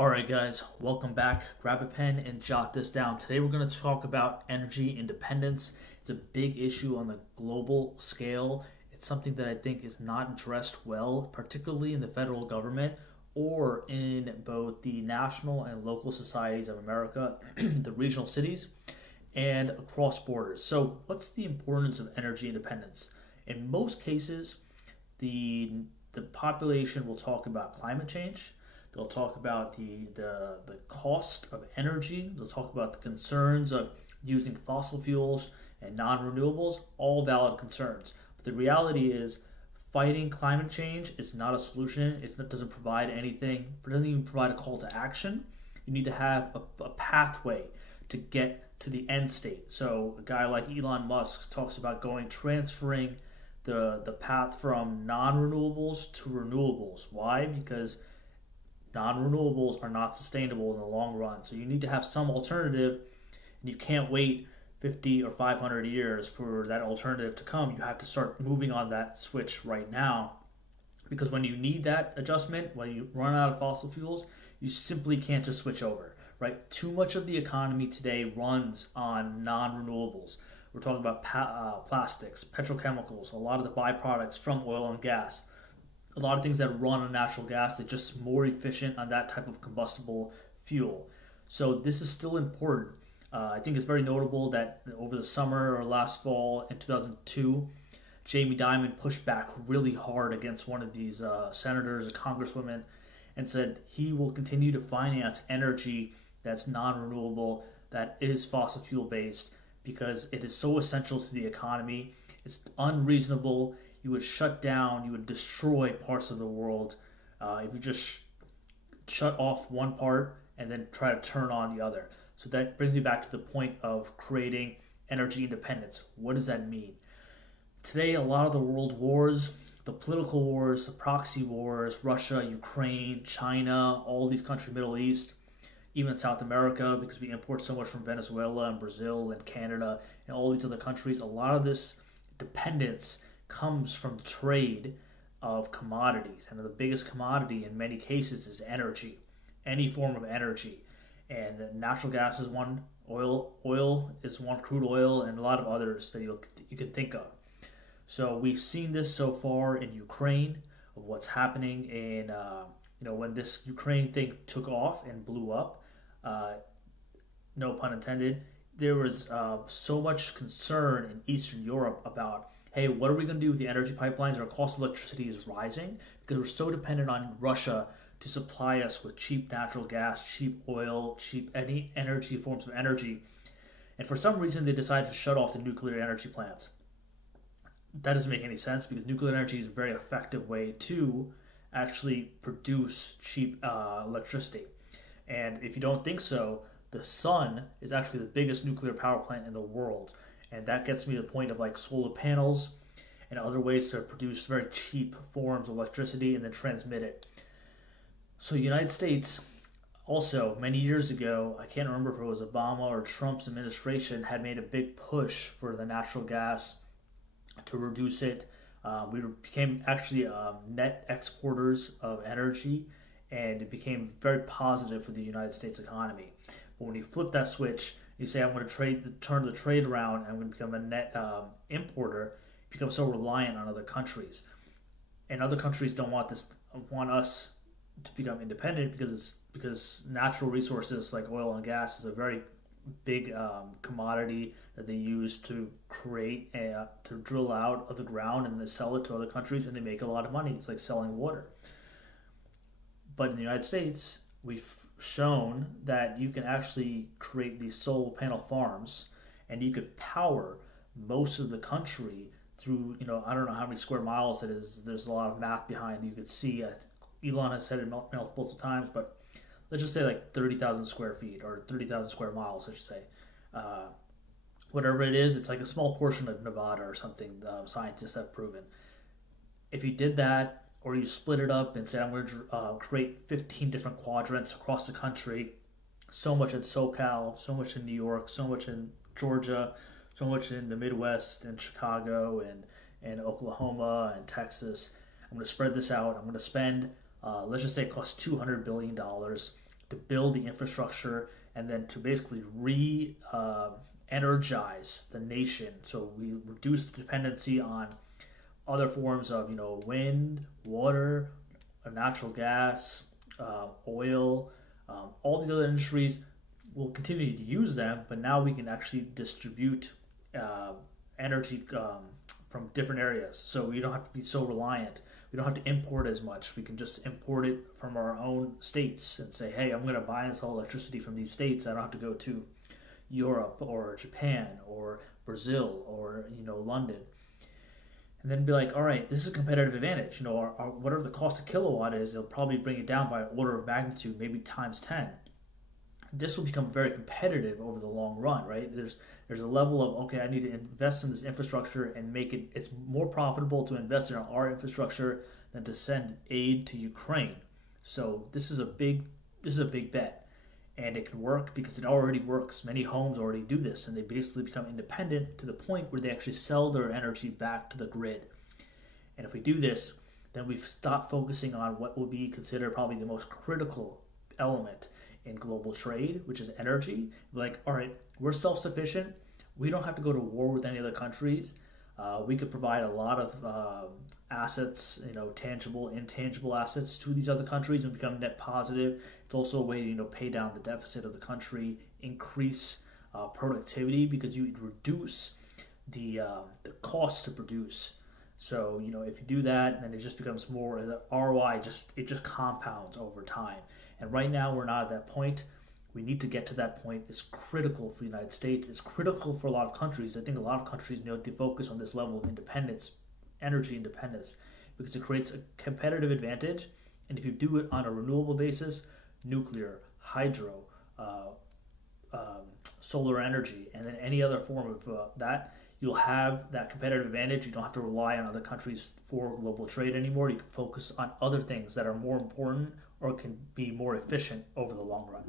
All right, guys, welcome back. Grab a pen and jot this down. Today, we're going to talk about energy independence. It's a big issue on the global scale. It's something that I think is not addressed well, particularly in the federal government or in both the national and local societies of America, the regional cities, and across borders. So, what's the importance of energy independence? In most cases, the the population will talk about climate change. They'll talk about the cost of energy. They'll talk about the concerns of using fossil fuels and non-renewables, all valid concerns. But the reality is fighting climate change is not a solution. It doesn't provide anything. It doesn't even provide a call to action. You need to have a pathway to get to the end state. So a guy like Elon Musk talks about transferring the path from non-renewables to renewables. Why? Because non-renewables are not sustainable in the long run. So you need to have some alternative, and you can't wait 50 or 500 years for that alternative to come. You have to start moving on that switch right now, because when you need that adjustment, when you run out of fossil fuels, you simply can't just switch over, right? Too much of the economy today runs on non-renewables. We're talking about plastics, petrochemicals, a lot of the byproducts from oil and gas, a lot of things that run on natural gas. They're just more efficient on that type of combustible fuel. So this is still important. I think it's very notable that over the summer or last fall in 2002, Jamie Dimon pushed back really hard against one of these senators, a congresswoman, and said he will continue to finance energy that's non-renewable, that is fossil fuel based, because it is so essential to the economy. It's unreasonable. You would shut down, you would destroy parts of the world if you just shut off one part and then try to turn on the other. So that brings me back to the point of creating energy independence. What does that mean? Today, a lot of the world wars, the political wars, the proxy wars, Russia, Ukraine, China, all these countries, Middle East, even South America, because we import so much from Venezuela and Brazil and Canada and all these other countries, a lot of this dependence comes from the trade of commodities. And the biggest commodity in many cases is energy, any form of energy. And natural gas is one, oil is one, crude oil, and a lot of others that you can think of. So we've seen this so far in Ukraine, of what's happening in, when this Ukraine thing took off and blew up, no pun intended, there was so much concern in Eastern Europe about, hey, what are we going to do with the energy pipelines? Our cost of electricity is rising because we're so dependent on Russia to supply us with cheap natural gas, cheap oil, cheap any energy forms of energy. And for some reason, they decided to shut off the nuclear energy plants. That doesn't make any sense, because nuclear energy is a very effective way to actually produce cheap electricity. And if you don't think so, the sun is actually the biggest nuclear power plant in the world. And that gets me to the point of like solar panels and other ways to produce very cheap forms of electricity and then transmit it. So the United States also, many years ago, I can't remember if it was Obama or Trump's administration, had made a big push for the natural gas to reduce it. We became actually net exporters of energy, and it became very positive for the United States economy. But when you flip that switch, you say, I'm going to turn the trade around, and I'm going to become a net importer, you become so reliant on other countries. And other countries don't want us to become independent, because natural resources like oil and gas is a very big commodity that they use to create to drill out of the ground and then sell it to other countries, and they make a lot of money. It's like selling water. But in the United States, we've shown that you can actually create these solar panel farms, and you could power most of the country through, I don't know how many square miles it is. There's a lot of math behind. You could see, Elon has said it multiple times, but let's just say like 30,000 square feet or 30,000 square miles, I should say. Whatever it is, it's like a small portion of Nevada or something, scientists have proven. If you did that, or you split it up and say, I'm going to create 15 different quadrants across the country, so much in SoCal, so much in New York, so much in Georgia, so much in the Midwest and Chicago and Oklahoma and Texas. I'm going to spread this out. I'm going to spend, let's just say it costs $200 billion to build the infrastructure and then to basically energize the nation. So we reduce the dependency on other forms of wind, water, natural gas, oil, all these other industries. We'll continue to use them, but now we can actually distribute energy from different areas. So we don't have to be so reliant. We don't have to import as much. We can just import it from our own states and say, hey, I'm going to buy this whole electricity from these states. I don't have to go to Europe or Japan or Brazil or London. And then be like, all right, this is a competitive advantage. Whatever the cost of kilowatt is, they'll probably bring it down by an order of magnitude, maybe times 10. This will become very competitive over the long run, right? There's a level of, okay, I need to invest in this infrastructure and it's more profitable to invest in our infrastructure than to send aid to Ukraine. So this is a big bet. And it can work because it already works. Many homes already do this, and they basically become independent to the point where they actually sell their energy back to the grid. And if we do this, then we've stopped focusing on what will be considered probably the most critical element in global trade, which is energy. Like, all right, we're self-sufficient. We don't have to go to war with any other countries. We could provide a lot of assets, tangible, intangible assets to these other countries and become net positive. It's also a way to, pay down the deficit of the country, increase productivity because you reduce the cost to produce. So, if you do that, then it just becomes more, the ROI just compounds over time. And right now we're not at that point. We need to get to that point. It's critical for the United States. It's critical for a lot of countries. I think a lot of countries need to focus on this level of independence, energy independence, because it creates a competitive advantage. And if you do it on a renewable basis, nuclear, hydro, solar energy, and then any other form of that, you'll have that competitive advantage. You don't have to rely on other countries for global trade anymore. You can focus on other things that are more important or can be more efficient over the long run.